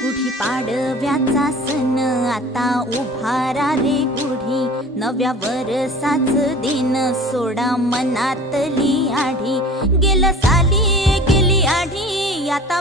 गुढी पाडव्याचा सण आता उभारा रे गुढी, नव्या वरसाच दिन सोडा मनातली आढी. गेलं साली गेली आढी, आता